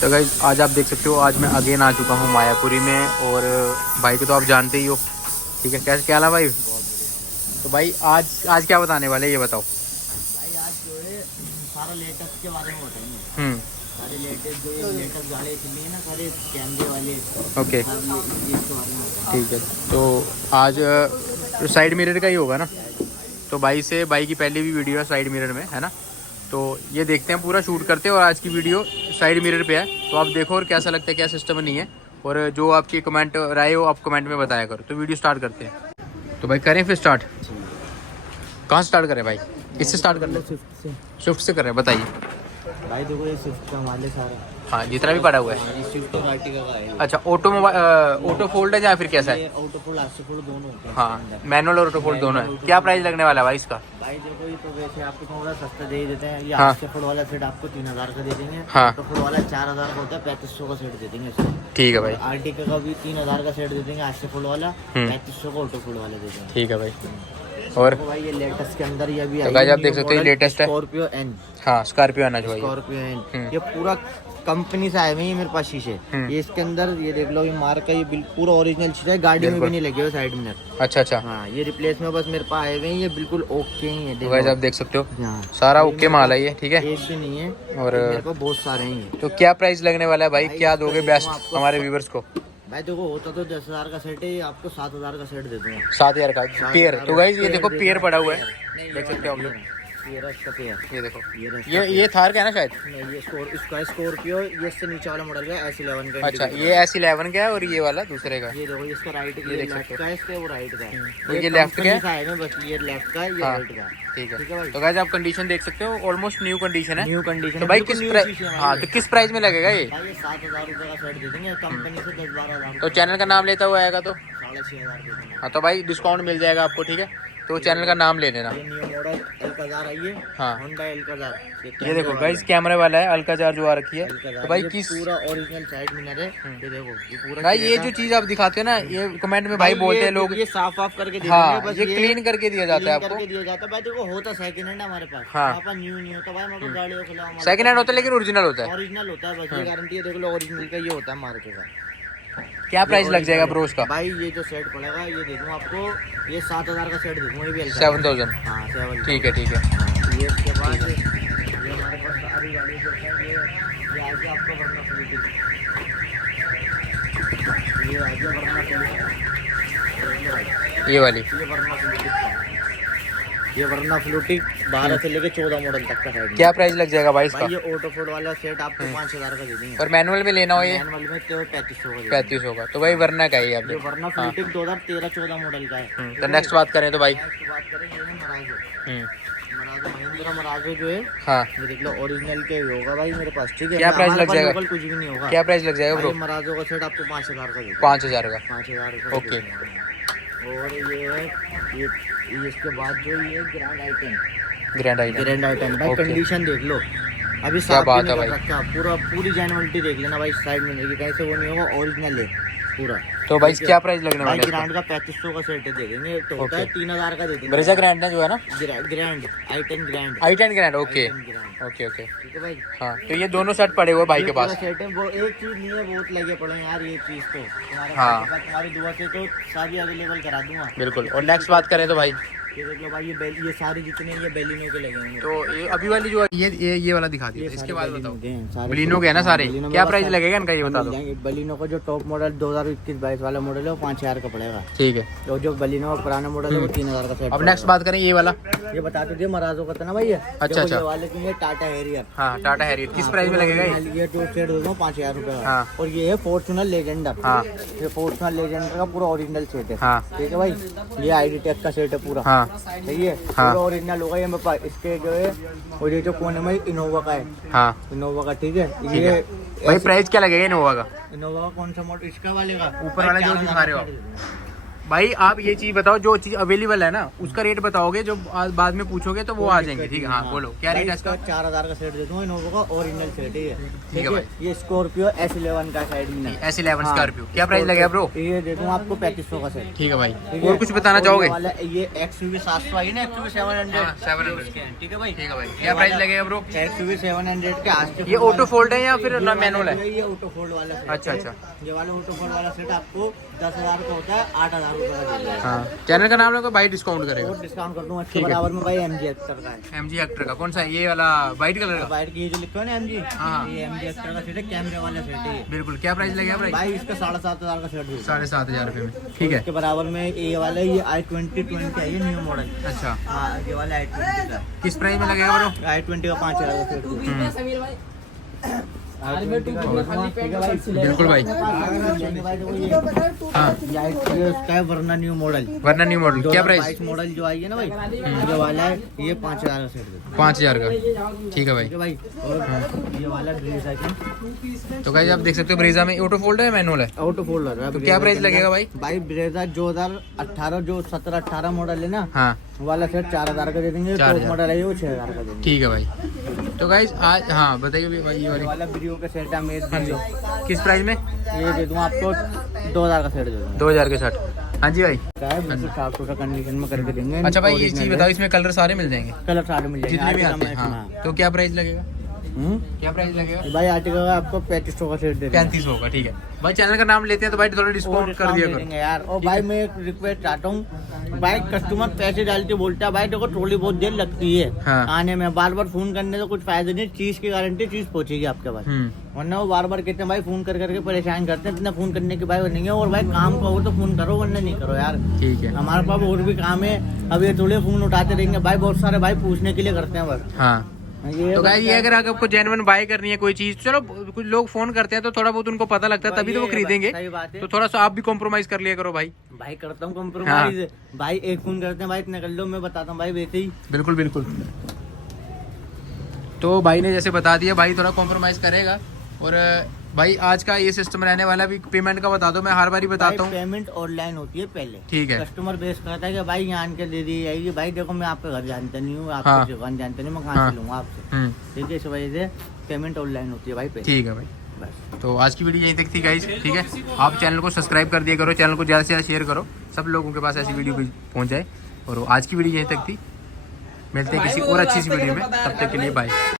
तो गाइस आज आप देख सकते हो, आज मैं अगेन आ चुका हूँ मायापुरी में। और भाई को तो आप जानते ही हो, ठीक है। कैसे क्या हाल है भाई? तो भाई आज क्या बताने वाले ये बताओ। भाई आज जो है सारा लेटेस्ट के बारे में बताएंगे। सारे लेटेस्ट जो ये लेटेस्ट गाड़ियाँ चली है ना, सारे कैमरे वाले। ओके इसके बारे में बताएंगे। ठीक है। तो आज साइड मिरर का ही होगा ना। तो भाई की पहले भी वीडियो है साइड मिरर में, है ना। तो ये देखते हैं, पूरा शूट करते हैं। और आज की वीडियो साइड मिरर पे है, तो आप देखो और कैसा लगता है, क्या सिस्टम नहीं है। और जो आपकी कमेंट राय हो आप कमेंट में बताया करो। तो वीडियो स्टार्ट करते हैं। तो भाई करें फिर स्टार्ट। कहाँ स्टार्ट करें भाई? इससे स्टार्ट कर ले। स्विफ्ट से कर रहे हैं, बताइए भाई देखो ये स्विफ्ट का माल है सारा। हाँ, जितना भी पड़ा हुआ है। ये स्विफ्ट और आर्टिका का है। अच्छा, ऑटो फोल्ड है या फिर कैसा है? ये ऑटो फोल्ड आस्टे फोल्ड दोनों होते हैं। हाँ, मैनुअल और ऑटो फोल्ड दोनों है। क्या प्राइस लगने वाला है भाई इसका? भाई देखो ये तो वैसे आपको थोड़ा सस्ता दे ही देते हैं। ये हाँ। आस्टे फोल्ड वाला सेट आपको 3000 का दे देंगे। हाँ। ऑटो फोल्ड वाला 4000 का होता है, 3500 का सेट दे देंगे इसको। ठीक है भाई। आर्टिका का भी 3000 का सेट दे देंगे आस्टे फोल्ड वाला, 3500 का ऑटो फोल्ड वाला दे देंगे। ठीक है भाई। और तो भाई ये लेटेस्ट के अंदर ये भी तो गाइस आप देख सकते हो, ये लेटेस्ट है। Scorpio N. हाँ, स्कॉर्पियो आना चाहिए। स्कॉर्पियो एन ये पूरा कंपनी से आए हुए हैं मेरे पास शीशे। ये इसके अंदर ये देख लो, ये मार्क है, ये बिल्कुल पूरा ओरिजिनल शीशा है, गाड़ी में भी नहीं लगे हुए साइड में। अच्छा अच्छा। हाँ, ये रिप्लेस में बस मेरे पास आए हुए हैं, ये बिल्कुल ओके ही है। तो गाइस आप देख सकते हो, हाँ, सारा ओके माल है ये, ठीक है। एक भी नहीं है और मेरे पास बहुत सारे हैं। तो क्या प्राइस लगने वाला है भाई? क्या दोगे इसका बेस्ट आपको हमारे व्यूवर्स को? भाई देखो होता तो 10,000 का सेट है, ये आपको 7,000 का सेट दे दूंगा। 7,000 का पेयर। तो गाइस ये देखो, पेयर पड़ा हुआ है, नहीं, देख सकते हो आप लोग। ये रहा इसका पेयर। ये देखो, ये ये थार का है ना शायद। नहीं, ये इसका स्कॉर्पियो ये इससे नीचे वाला मॉडल का S11 का। अच्छा, ये S11 का है और ये वाला दूसरे का। ये देखो, इसका राइट ये देख सकते लेफ्ट का है, इसका वो राइट का है। और ये लेफ्ट का है। है बस, ये लेफ्ट का है, ये हाँ, राइट का है। ठीक ठीक है है। भाई। तो गाइस आप कंडीशन देख सकते हो, ऑलमोस्ट न्यू कंडीशन है। न्यू कंडीशन तो भाई किस हाँ, तो किस प्राइस में लगेगा ये? भाई ये 7,000 रुपये का सेट दे देंगे, कंपनी से 10-12,000। तो चैनल का नाम लेता हुआ आएगा तो 6,500 दे देंगे। हाँ, तो भाई डिस्काउंट मिल जाएगा आपको, ठीक है। तो चैनल का नाम ले लेना। ये न्यू मॉडल अल्काजार आई है। हाँ, होंडा अल्काजार। ये देखो गाइस, कैमरे वाला है, अल्काजार जो आ रखी है। तो भाई किस पूरा ओरिजिनल साइड मिरर है। ये देखो, ये पूरा भाई ये जो चीज आप दिखाते हो ना, ये कमेंट में भाई बोलते हैं लोग, ये साफ करके दे हाँ, देंगे, बस ये क्लीन करके दिया जाता है क्लीन आपको। करके दिया जाता है। भाई देखो होता सेकंड हैंड हमारे पास। हाँ। यहाँ पर न्यू नहीं होता भाई, मतलब गाड़ियों के अलावा सेकंड हैंड होता है लेकिन ओरिजिनल होता है। ओरिजिनल होता है, बस ये गारंटी है। देख लो ओरिजिनल का ये होता है मार्केट का। क्या प्राइस लग जाएगा ब्रो उसका? भाई ये जो सेट पड़ेगा ये दे दूँ आपको, ये 7,000 का सेट दे दूँगा, ये भी 7,000। हाँ 7,000। ठीक है ठीक है। ये इसके बाद ये हमारे पास सारी गाड़ी जो है ये आगे आपको वरना फ्लूटी, ये आगे वरना फ्लूटी, ये वाली ये वरना फ्लूटी, ये वरना फ्लूटी 12 से लेके 14 मॉडल तक का है। क्या प्राइस लग जाएगा भाई इसका? भाई ये ऑटो फोल्ड वाला सेट आपको 5,000 का दे देंगे। और मैनुअल में लेना हो ये मैनुअल में तो 3500 का। 3500 का। तो भाई वरना का ही आप ये वरना फ्लूटी 2013-14 मॉडल का है। तो नेक्स्ट बात करें तो भाई, नेक्स्ट बात करें ये है मराजो। हम्म, मराजो महिंद्रा मराजो जो है, हाँ, ये देख लो ओरिजिनल के होगा भाई मेरे पास, ठीक है। क्या प्राइस लग जाएगा? लोकल कुछ भी नहीं होगा। क्या प्राइस लग जाएगा ब्रो? भाई मराजो का सेट आपको 5,000 का देगा। 5,000 का। 5,000 रुपये। ओके। और ये है ये इसके बाद जो ये grand item, grand item. Grand item भाई ओके। कंडीशन देख लो, अभी क्या साफ बात भी है नहीं भाई। कर रखा, पूरा पूरी जेन्युइनिटी देख लेना भाई साइड में, देखिए कहीं से वो नहीं होगा, ओरिजिनल है पूरा। तो भाई क्या प्राइस लगने भाई वाला है? ग्रैंड का 3500 का सेट दे देंगे, तो होता है 3,000 का दे देंगे। ब्रेजा ग्रैंड है जो है ना, ग्रैंड आई10 grand. i10 grand. Okay grand, okay okay. ठीक है भाई। हाँ, तो ये दोनों सेट पड़े हुए भाई के पास। सेट है, वो एक चीज नहीं है, बहुत लगे पड़े हैं यार, ये चीज तो तुम्हारे हाँ। पास, तुम्हारी दुआ से तो सारी अवेलेबल करा दूंगा। बिल्कुल। और नेक्स्ट बात करें तो भाई, ये देख लो भाई, ये सारी जितनी ये बेलिनो के लगेंगे। तो ये अभी वाली जो ये वाला दिखा दिया, इसके बाद बताओ। बताओ बलिनो के है ना सारे, क्या प्राइस लगेगा इनका ये बता दो। बलिनो का जो टॉप मॉडल 2021-22 वाला मॉडल है वो 5,000 का पड़ेगा। ठीक है। तो जो बलिनो का पुराना मॉडल है वो 3,000 का सेट। अब नेक्स्ट बात करें ये वाला, ये बता दीजिए मराजो का था ना भाई। अच्छा अच्छा। वाले की है टाटा हैरियर। हाँ, टाटा हैरियर किस प्राइस में लगेगा ये? जो सेट दो 5,000 रुपये का। हाँ। और ये है फॉर्चूनर लेजेंडर। हाँ, ये फॉर्चूनर लेजेंडर का पूरा ओरिजिनल सेट है। हाँ, ठीक है भाई, ये ID टेक का सेट है पूरा। हाँ, सही है, हाँ। पूरा ओरिजिनल होगा ये मेरे पास। इसके जो है और ये जो कोने में इनोवा का है, हाँ, इनोवा का, ठीक है। ठीक ये है भाई, प्राइस क्या लगेगा इनोवा का? इनोवा का कौन सा मॉडल? इसका वाले का ऊपर वाला जो दिखा रहे हो आप। भाई आप ये चीज बताओ, जो चीज अवेलेबल है ना उसका रेट बताओगे, जो बाद में पूछोगे तो वो आ जाएंगे। ठीक है, हाँ बोलो क्या रेट है इसका? 4000 का सेट दे दूंगा इनोवा का, ओरिजिनल सेट है ये। ठीक है भाई। ये स्कॉर्पियो S11 का साइड में S11 स्कॉर्पियो क्या प्राइस लगेगा ब्रो? ये दे दूंगा आपको 3500 का सेट। ठीक है भाई, और कुछ बताना चाहोगे? ये XUV 700 आई ना, XUV 700। 700। ठीक है भाई। ठीक है भाई, क्या प्राइस लगेगा ब्रो? XUV 700 के आज ये ऑटो फोल्ड है या फिर मैनुअल है? ये ऑटो फोल्ड वाला सेट। अच्छा अच्छा, ये वाला ऑटो फोल्ड वाला सेट आपको 10,000 का होता है, 8,000 रुपए का दे देगा। हाँ, चैनल का नाम लोगे भाई, डिस्काउंट करेगा? और डिस्काउंट कर दूंगा। ठीक इसके है। बराबर में भाई MG एक्टर का है। MG एक्टर का कौन सा है? ये वाला व्हाइट कलर का? वाइट की ये जो लिखा है ना MG, हाँ। ये MG एक्टर का सेट है, कैमरे वाला सेट है ये। बिल्कुल, क्या प्राइस लगेगा भाई? भाई इसका 7,500 का सेट है। 7,500 रुपये में। ठीक है, इसके बराबर में ये वाला ये i20 है, ये न्यू मॉडल। अच्छा हाँ, ये वाला i20 का। किस प्राइस में लगेगा ब्रो? i20 का 5,000 का सेट है। बिल्कुल भाई। हाँ, उसका है वरना न्यू मॉडल। वरना न्यू मॉडल क्या प्राइस? 22 मॉडल जो आई है ना भाई, ये वाला है, ये 5,000 का सेट है। 5,000 का। ठीक है भाई। ठीक है भाई। और ये वाला ब्रेजा है, तो गाइस आप देख सकते हो, ब्रेजा में ऑटो फोल्ड है मैनुअल है? ऑटो फोल्ड है। तो क्या प्राइस लगेगा भाई? भाई ब्रेजा 2018 जो 17-18 मॉडल है ना, हाँ वाला सेट 4,000 का दे देंगे। 4,000 टॉप मॉडल है वो 6,000 का देंगे। ठीक है भाई। तो गाइस आज हाँ बताइए भाई, ये ये वाली वाला ब्रियो का सेट है मेज हाँ जी, ब्रियो, किस प्राइस में? ये दे दूंगा आपको 2,000 का सेट दे दूंगा। 2000 के 60। हाँ जी भाई। क्या है, बिल्कुल साफ सुथरा कंडीशन में करके देंगे। अच्छा भाई, ये Original चीज है। बताओ, इसमें कलर सारे मिल जाएंगे कलर सारे मिल जाएंगे जितने भी आर्टिका आते में, हैं? हाँ, हाँ। तो क्या प्राइस लगेगा? क्या प्राइस लगेगा? भाई आर्टिका का आपको 3500 का सेट दे देंगे। 3500 का। ठीक है भाई, चैनल का नाम लेते हैं तो भाई थोड़ा और डिस्काउंट कर डिस्काउंट दिया दे करो। देंगे यार। और भाई मैं एक रिक्वेस्ट चाहता हूँ, भाई कस्टमर पैसे डाल के बोलता है, भाई देखो थोड़ी बहुत देर लगती है हाँ। आने में, बार बार फोन करने से कुछ फायदा नहीं। चीज की गारंटी, चीज पहुंचेगी आपके पास। वरना वो बार बार कहते हैं भाई फोन कर करके परेशान करते हैं, इतना फोन करने के भाई नहीं है। और भाई काम का हो तो फोन करो, वरना नहीं करो यार। ठीक है। हमारे पास और भी काम है, अब ये थोड़े फोन उठाते रहेंगे भाई, बहुत सारे भाई पूछने के लिए करते हैं बस। हाँ, ये तो गाइस ये अगर आपको जेन्युइन बाय करनी है कोई चीज, चलो कुछ लोग फोन करते हैं तो थोड़ा बहुत उनको पता लगता है, तभी तो वो खरीदेंगे। सही बात है। तो थोड़ा सा आप भी कॉम्प्रोमाइज कर लिया करो भाई। भाई करता हूँ कॉम्प्रोमाइज। भाई एक फोन करते हैं भाई, इतना कर लो, मैं बताता हूँ भाई वैसे ही। बिल्कुल बिल्कुल। तो भाई ने जैसे बता दिया, भाई थोड़ा कॉम्प्रोमाइज करेगा। और भाई आज का ये सिस्टम रहने वाला, भी पेमेंट का बता दो, मैं हर बार ही बताता हूँ। पेमेंट ऑनलाइन होती है पहले। ठीक है। कस्टमर बेस करता है कि भाई यहाँ आन के दे दी जाएगी। भाई देखो मैं आपके घर जानता नहीं हूँ, हाँ। आपकी दुकान जानता नहीं, मैं कहाँ हाँ। से लूँगा आपसे। ठीक है, इस वजह से पेमेंट ऑनलाइन होती है भाई पहले। ठीक है भाई। बस। तो आज की वीडियो यहीं तक थी गाइस। ठीक है, आप चैनल को सब्सक्राइब कर दिया करो, चैनल को ज़्यादा से ज़्यादा शेयर करो, सब लोगों के पास ऐसी वीडियो भी पहुँच जाए। और आज की वीडियो यहीं तक थी, मिलते हैं किसी और अच्छी सी वीडियो में, तब तक के लिए बाय।